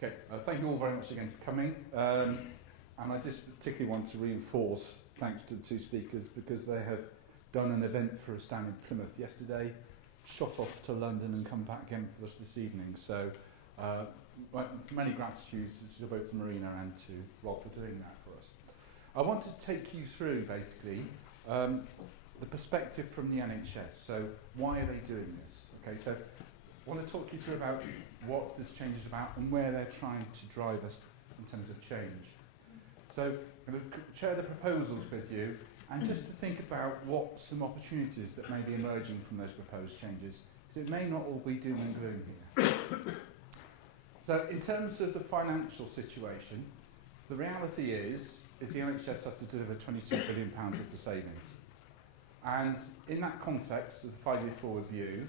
Okay, thank you all very much again for coming. And I just particularly want to reinforce thanks to the two speakers because they have done an event for us down in Plymouth yesterday, shot off to London and come back again for us this evening. So many gratitudes to both Marina and to Rob for doing that for us. I want to take you through basically the perspective from the NHS. So why are they doing this? Okay, so I want to talk you through about what this change is about and where they're trying to drive us in terms of change. So I'm going to share the proposals with you and just to think about what some opportunities that may be emerging from those proposed changes, because it may not all be doom and gloom here. So in terms of the financial situation, the reality is the NHS has to deliver £22 billion worth of savings. And in that context of the 5-year forward view,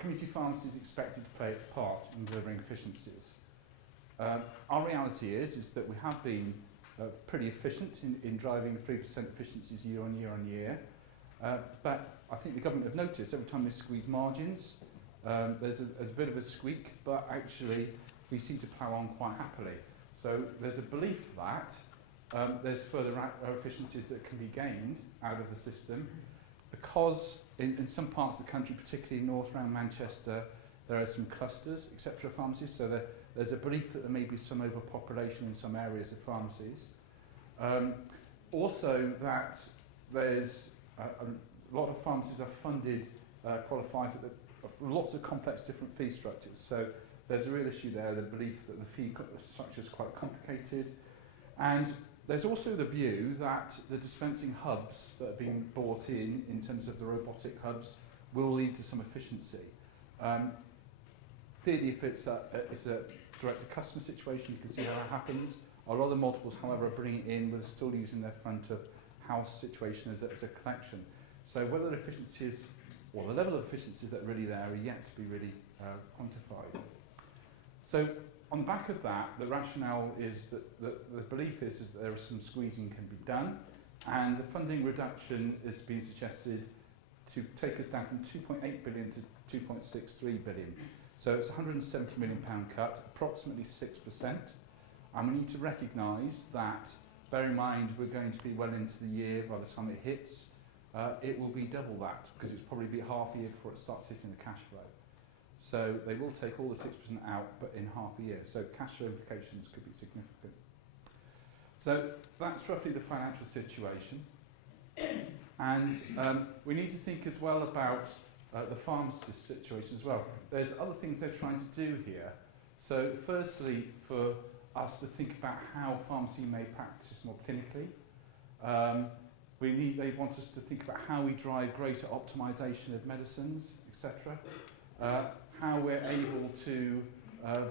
community pharmacy is expected to play its part in delivering efficiencies. Our reality is that we have been pretty efficient in driving 3% efficiencies year on year. But I think the government have noticed every time they squeeze margins, there's a bit of a squeak, but actually we seem to plough on quite happily. So there's a belief that there's further efficiencies that can be gained out of the system because in some parts of the country, particularly north around Manchester, there are some clusters, etc. pharmacies, so there's a belief that there may be some overpopulation in some areas of pharmacies. Also that there's a lot of pharmacies are funded, qualified for lots of complex different fee structures. So there's a real issue there, the belief that the fee structure is quite complicated. And there's also the view that the dispensing hubs that are being brought in terms of the robotic hubs, will lead to some efficiency. Clearly, if it's a direct-to-customer situation, you can see how that happens. A lot of the multiples, however, are bringing it in with still using their front-of-house situation as a collection. So whether the efficiencies, or the level of efficiencies that are really there are yet to be really quantified. So on the back of that, the rationale is that the belief is that there is some squeezing can be done, and the funding reduction is being suggested to take us down from 2.8 billion to 2.63 billion. So it's a £170 million cut, approximately 6%. And we need to recognise that, bear in mind, we're going to be well into the year by the time it hits. It will be double that, because it's probably be half a year before it starts hitting the cash flow. So they will take all the 6% out, but in half a year. So cash flow implications could be significant. So that's roughly the financial situation. And we need to think as well about the pharmacist situation as well. There's other things they're trying to do here. So firstly, for us to think about how pharmacy may practice more clinically. They want us to think about how we drive greater optimisation of medicines, etc. How we're able to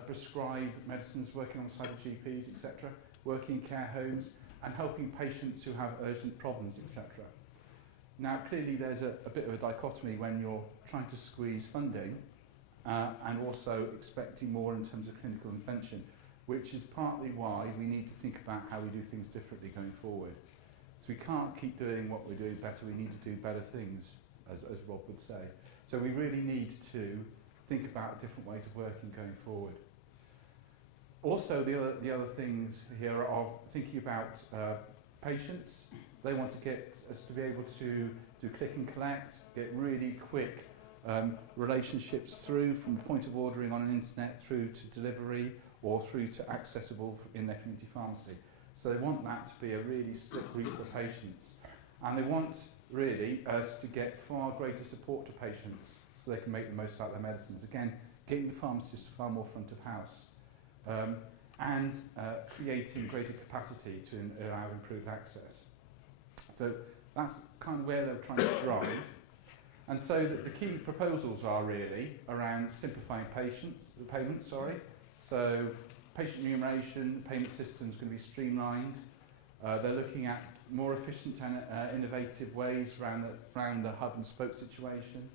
prescribe medicines working alongside the GPs, etc. Working in care homes and helping patients who have urgent problems, etc. Now, clearly there's a bit of a dichotomy when you're trying to squeeze funding and also expecting more in terms of clinical intervention, which is partly why we need to think about how we do things differently going forward. So we can't keep doing what we're doing better, we need to do better things, as Rob would say. So we really need to think about different ways of working going forward. Also, the other things here are thinking about patients. They want to get us to be able to do click and collect, get really quick relationships through from the point of ordering on an internet through to delivery or through to accessible in their community pharmacy. So they want that to be a really slick route for patients. And they want really us to get far greater support to patients so they can make the most out of their medicines. Again, getting the pharmacists far more front of house. And creating greater capacity to allow improved access. So that's kind of where they're trying to drive. And so the key proposals are really around simplifying payments. So patient remuneration, payment systems going to be streamlined. They're looking at more efficient and innovative ways around the hub and spoke situation.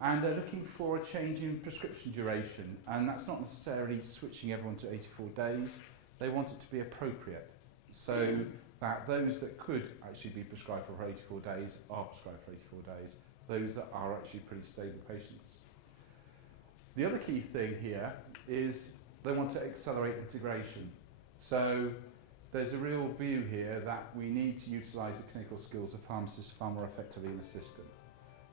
And they're looking for a change in prescription duration. And that's not necessarily switching everyone to 84 days. They want it to be appropriate. So that those that could actually be prescribed for 84 days are prescribed for 84 days. Those that are actually pretty stable patients. The other key thing here is they want to accelerate integration. So there's a real view here that we need to utilise the clinical skills of pharmacists far more effectively in the system.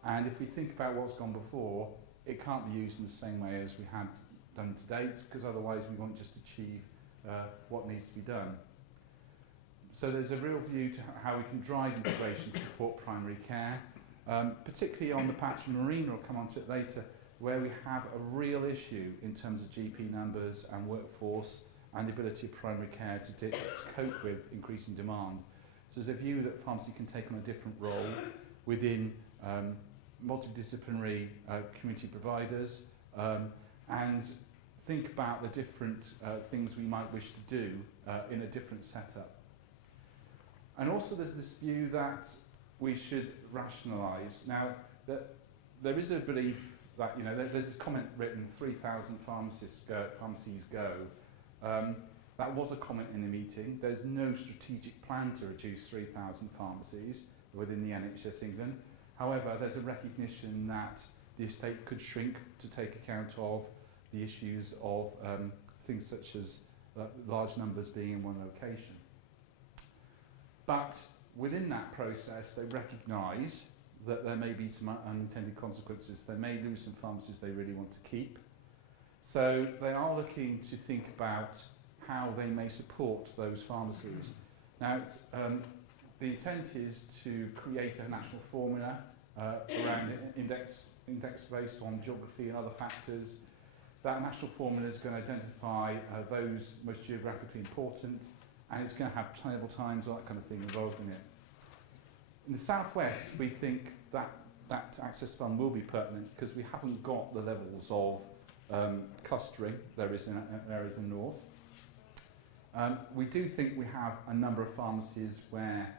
And if we think about what's gone before, it can't be used in the same way as we had done to date, because otherwise we won't just achieve what needs to be done. So there's a real view to how we can drive integration to support primary care, particularly on the patch, and Marina will come on to it later, where we have a real issue in terms of GP numbers and workforce and the ability of primary care to cope with increasing demand. So there's a view that pharmacy can take on a different role within multidisciplinary community providers and think about the different things we might wish to do in a different setup. And also there's this view that we should rationalise. Now, there is a belief that, you know, there's this comment written, 3,000 pharmacies go. That was a comment in the meeting. There's no strategic plan to reduce 3,000 pharmacies within the NHS England. However, there's a recognition that the estate could shrink to take account of the issues of things such as large numbers being in one location. But within that process, they recognise that there may be some unintended consequences. They may lose some pharmacies they really want to keep. So they are looking to think about how they may support those pharmacies. Now, it's, the intent is to create a national formula around index based on geography and other factors. That national formula is going to identify those most geographically important, and it's going to have travel times, all that kind of thing involved in it. In the southwest, we think that that access fund will be pertinent because we haven't got the levels of clustering there is in areas in the north. We do think we have a number of pharmacies where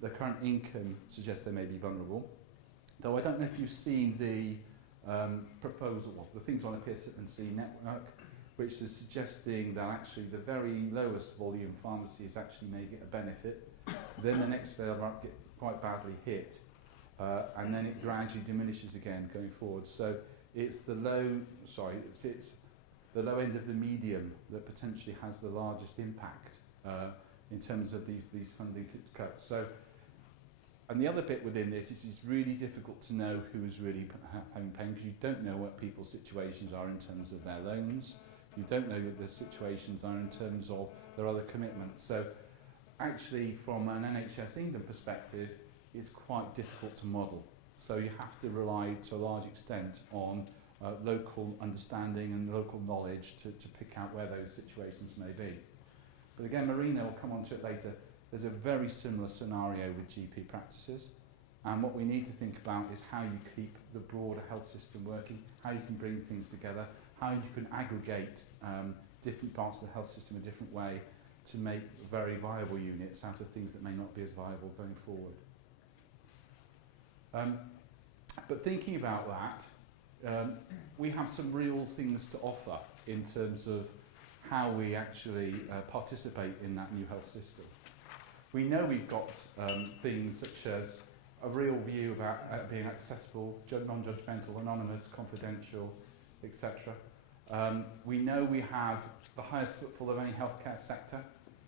the current income suggests they may be vulnerable. Though I don't know if you've seen the proposal, the things on the PSNC network, which is suggesting that actually the very lowest volume pharmacies actually may get a benefit. Then the next level might get quite badly hit, and then it gradually diminishes again going forward. So it's the it's the low end of the medium that potentially has the largest impact in terms of these funding cuts. So, and the other bit within this is it's really difficult to know who's really having pain because you don't know what people's situations are in terms of their loans. You don't know what their situations are in terms of their other commitments. So actually from an NHS England perspective, it's quite difficult to model. So you have to rely to a large extent on local understanding and local knowledge to pick out where those situations may be. But again, Marina will come on to it later. There's a very similar scenario with GP practices. And what we need to think about is how you keep the broader health system working, how you can bring things together, how you can aggregate different parts of the health system a different way to make very viable units out of things that may not be as viable going forward. But thinking about that, we have some real things to offer in terms of how we actually participate in that new health system. We know we've got things such as a real view about being accessible, non-judgmental, anonymous, confidential, etc. We know we have the highest footfall of any healthcare sector,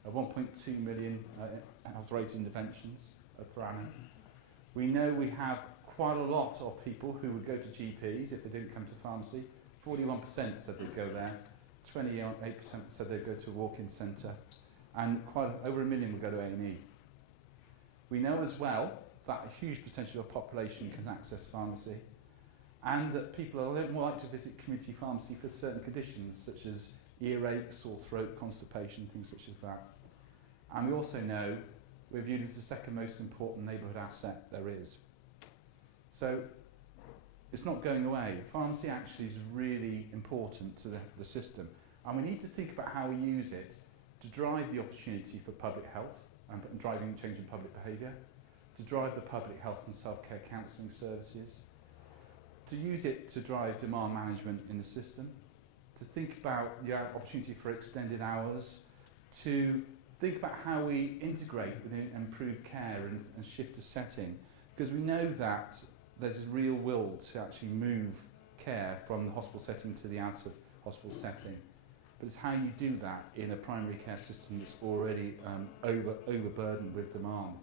1.2 million health-related interventions per annum. We know we have quite a lot of people who would go to GPs if they didn't come to pharmacy. 41% said they'd go there, 28% said they'd go to a walk-in centre, and over 1 million would go to A&E. We know as well that a huge percentage of the population can access pharmacy, and that people are more likely to visit community pharmacy for certain conditions such as earache, sore throat, constipation, things such as that. And we also know we're viewed as the second most important neighbourhood asset there is. So it's not going away. Pharmacy actually is really important to the system, and we need to think about how we use it to drive the opportunity for public health and driving change in public behaviour, to drive the public health and self-care counselling services, to use it to drive demand management in the system, to think about the opportunity for extended hours, to think about how we integrate with improved care and shift a setting, because we know that there's a real will to actually move care from the hospital setting to the out of hospital setting. but it's how you do that in a primary care system that's already overburdened with demand.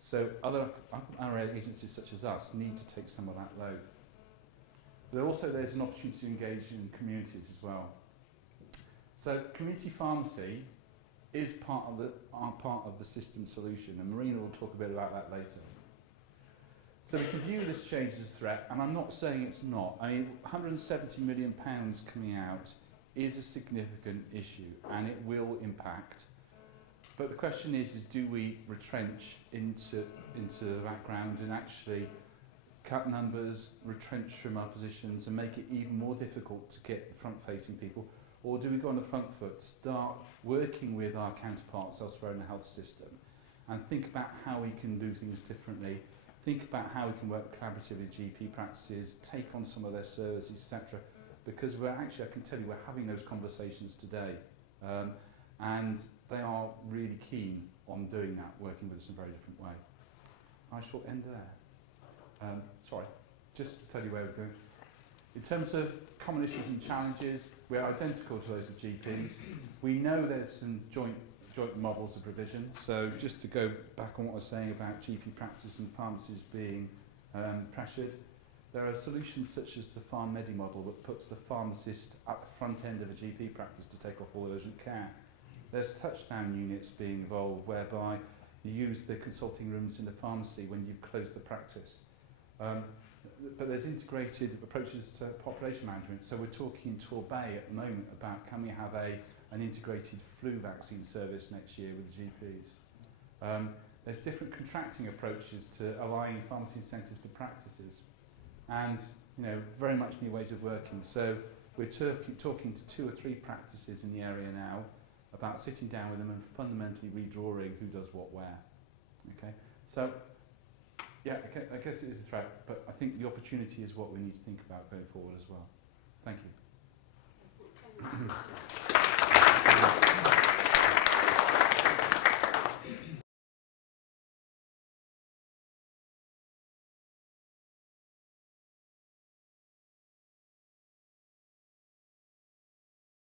So other agencies such as us need to take some of that load. But also there's an opportunity to engage in communities as well. So community pharmacy is part of the system solution, and Marina will talk a bit about that later. So we can view this change as a threat, and I'm not saying it's not. I mean, £170 million coming out is a significant issue, and it will impact. But the question is do we retrench into the background and actually cut numbers, retrench from our positions, and make it even more difficult to get front-facing people? Or do we go on the front foot, start working with our counterparts elsewhere in the health system, and think about how we can do things differently, think about how we can work collaboratively with GP practices, take on some of their services, etc. Because we're actually, I can tell you, we're having those conversations today. And they are really keen on doing that, working with us in a very different way. I shall end there. Sorry, just to tell you where we're going. In terms of common issues and challenges, we're identical to those of GPs. We know there's some joint models of provision. So just to go back on what I was saying about GP practices and pharmacies being pressured, there are solutions such as the PharmMedi model that puts the pharmacist at the front end of a GP practice to take off all urgent care. There's touchdown units being involved whereby you use the consulting rooms in the pharmacy when you've closed the practice. But there's integrated approaches to population management. So we're talking in Torbay at the moment about can we have an integrated flu vaccine service next year with the GPs. There's different contracting approaches to aligning pharmacy incentives to practices. And very much new ways of working. So we're talking to 2 or 3 practices in the area now about sitting down with them and fundamentally redrawing who does what where. Okay, so yeah, I guess it is a threat, but I think the opportunity is what we need to think about going forward as well. Thank you.